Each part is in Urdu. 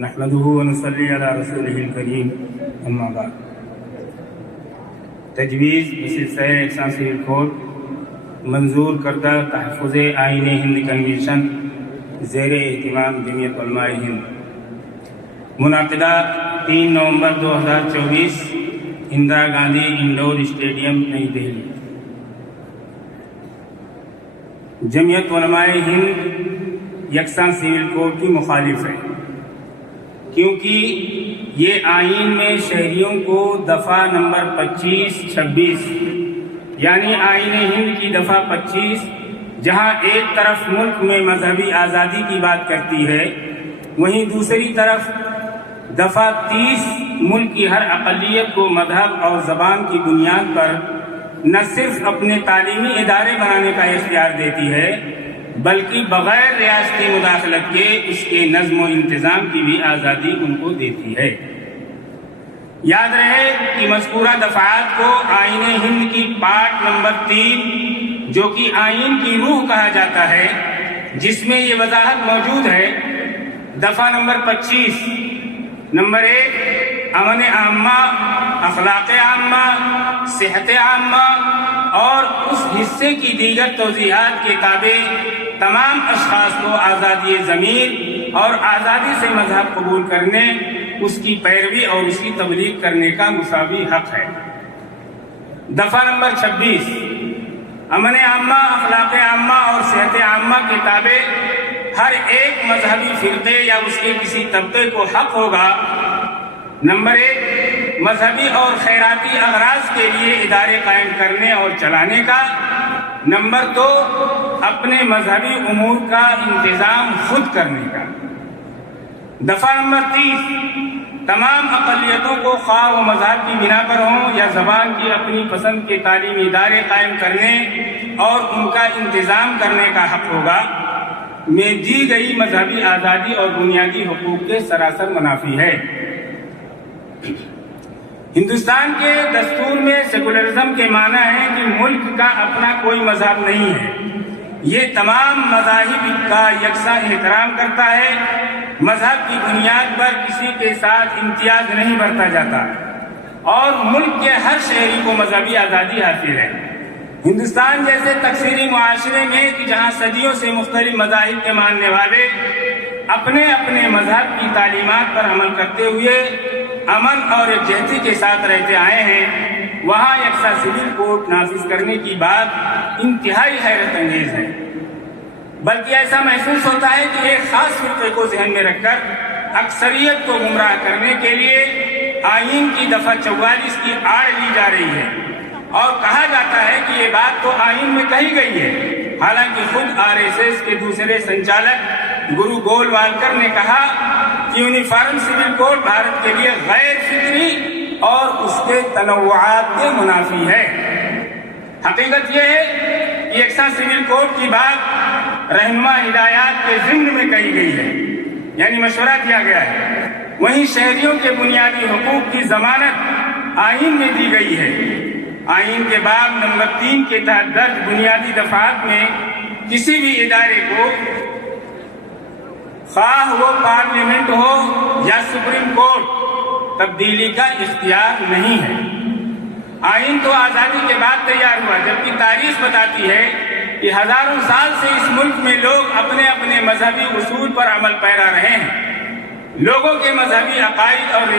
نحمده ونصلي على رسوله الكريم اما بعد. تجویز بسلسلہ یکساں سول کوڈ منظور کردہ تحفظ آئین ہند کنونشن زیر اہتمام جمعیت علماء ہند منعقدہ 3 نومبر 2024 اندرا گاندھی انڈور اسٹیڈیم نئی دہلی. جمعیت علماء ہند یکساں سول کوڈ کی مخالف ہے کیونکہ یہ آئین میں شہریوں کو دفعہ نمبر 25-26 یعنی آئین ہند کی دفعہ 25 جہاں ایک طرف ملک میں مذہبی آزادی کی بات کرتی ہے، وہیں دوسری طرف دفعہ 30 ملک کی ہر اقلیت کو مذہب اور زبان کی بنیاد پر نہ صرف اپنے تعلیمی ادارے بنانے کا اختیار دیتی ہے بلکہ بغیر ریاستی مداخلت کے اس کے نظم و انتظام کی بھی آزادی ان کو دیتی ہے. یاد رہے کہ مذکورہ دفعات کو آئین ہند کی پارٹ نمبر 3 جو کہ آئین کی روح کہا جاتا ہے، جس میں یہ وضاحت موجود ہے. دفعہ نمبر 25 نمبر 1 امن عامہ، اخلاق عامہ، صحت عامہ اور اس حصے کی دیگر توضیحات کے تابع تمام اشخاص کو آزادی ضمیر اور آزادی سے مذہب قبول کرنے، اس کی پیروی اور اس کی تبلیغ کرنے کا مساوی حق ہے. دفعہ نمبر 26 امن عامہ، اخلاق عامہ اور صحت عامہ کے تابع ہر ایک مذہبی فرقے یا اس کے کسی طبقے کو حق ہوگا نمبر 1 مذہبی اور خیراتی اغراض کے لیے ادارے قائم کرنے اور چلانے کا، نمبر 2 اپنے مذہبی امور کا انتظام خود کرنے کا. دفعہ نمبر 30 تمام اقلیتوں کو خواہ و مذہب کی بنا پر ہوں یا زبان کی اپنی پسند کے تعلیمی ادارے قائم کرنے اور ان کا انتظام کرنے کا حق ہوگا میں دی گئی مذہبی آزادی اور بنیادی حقوق کے سراسر منافی ہے. ہندوستان کے دستور میں سیکولرزم کے معنی ہے کہ ملک کا اپنا کوئی مذہب نہیں ہے. یہ تمام مذاہب کا یکساں احترام کرتا ہے. مذہب کی بنیاد پر کسی کے ساتھ امتیاز نہیں برتا جاتا اور ملک کے ہر شہری کو مذہبی آزادی حاصل ہے. ہندوستان جیسے تکثیری معاشرے میں کہ جہاں صدیوں سے مختلف مذاہب کے ماننے والے اپنے اپنے مذہب کی تعلیمات پر عمل کرتے ہوئے امن اور یکجہتی کے ساتھ رہتے آئے ہیں، وہاں یکساں سول کوڈ نافذ کرنے کی بات انتہائی حیرت انگیز ہے. بلکہ ایسا محسوس ہوتا ہے کہ ایک خاص فرقے کو ذہن میں رکھ کر اکثریت کو گمراہ کرنے کے لیے آئین کی دفعہ 44 کی آڑ لی جا رہی ہے اور کہا جاتا ہے کہ یہ بات تو آئین میں کہی گئی ہے. حالانکہ خود RSS کے دوسرے سنچالک گرو گولوالکر نے کہا کہ یونیفارم سول کوڈ بھارت کے لیے غیر فطری اور اس کے تنوعات کے منافی ہے. حقیقت یہ ہے کہ یکساں سول کوڈ کی بات رہنما ہدایات کے ضمن میں کہی گئی ہے، یعنی مشورہ دیا گیا ہے. وہیں شہریوں کے بنیادی حقوق کی ضمانت آئین میں دی گئی ہے. آئین کے باب نمبر 3 کے تحت درج بنیادی دفعات میں کسی بھی ادارے کو خواہ وہ پارلیمنٹ ہو یا سپریم کورٹ تبدیلی کا اختیار نہیں ہے. آئین تو آزادی کے بعد تیار ہوا، جبکہ تاریخ بتاتی ہے کہ ہزاروں سال سے اس ملک میں لوگ اپنے اپنے مذہبی اصول پر عمل پیرا رہے ہیں. لوگوں کے مذہبی عقائد اور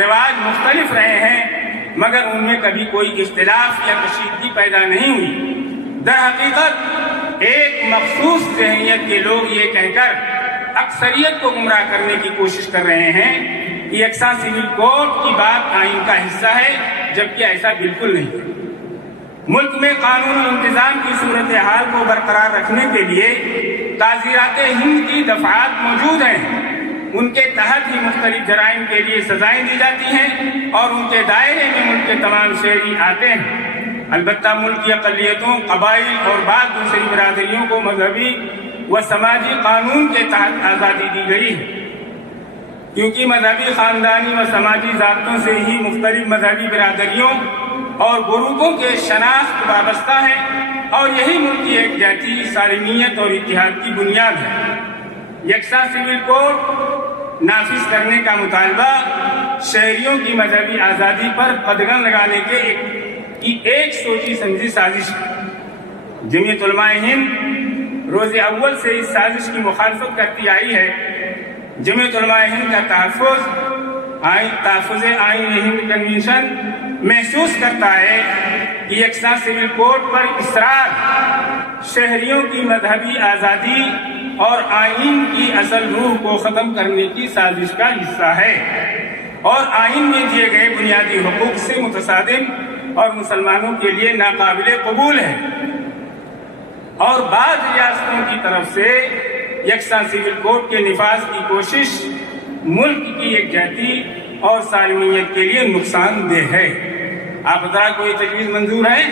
رواج مختلف رہے ہیں مگر ان میں کبھی کوئی اختلاف یا کشیدگی پیدا نہیں ہوئی. در حقیقت ایک مخصوص ذہنیت کے لوگ یہ کہہ کر اکثریت کو گمراہ کرنے کی کوشش کر رہے ہیں کہ یکساں سول کوڈ کی بات آئین کا حصہ ہے، جبکہ ایسا بالکل نہیں ہے. ملک میں قانون و انتظام کی صورتحال کو برقرار رکھنے کے لیے تعزیرات ہند کی دفعات موجود ہیں. ان کے تحت ہی مختلف جرائم کے لیے سزائیں دی جاتی ہیں اور ان کے دائرے میں ملک کے تمام شہری آتے ہیں. البتہ ملک کی اقلیتوں، قبائل اور بعض دوسری برادریوں کو مذہبی و سماجی قانون کے تحت آزادی دی گئی ہے، کیونکہ مذہبی، خاندانی و سماجی ضابطوں سے ہی مختلف مذہبی برادریوں اور گروپوں کے شناخت وابستہ ہیں اور یہی ملک کی یکجہتی، سالمیت اور اتحاد کی بنیاد ہے. یکساں سول کوڈ نافذ کرنے کا مطالبہ شہریوں کی مذہبی آزادی پر قدغن لگانے کی ایک سوچی سمجھی سازش ہے۔ جمعیت علماء ہند روز اول سے اس سازش کی مخالفت کرتی آئی ہے۔ جمعیت علماء ہند کا تحفظ آئین ہند کنونشن محسوس کرتا ہے کہ یکساں سول کوڈ پر اصرار شہریوں کی مذہبی آزادی اور آئین کی اصل روح کو ختم کرنے کی سازش کا حصہ ہے اور آئین میں دیے گئے بنیادی حقوق سے متصادم اور مسلمانوں کے لیے ناقابل قبول ہے، اور بعض ریاستوں کی طرف سے یکساں سول کوڈ کے نفاذ کی کوشش ملک کی یکجہتی اور سالمیت کے لیے نقصان دہ ہے۔ آپ حضرات کو یہ تجویز منظور ہے؟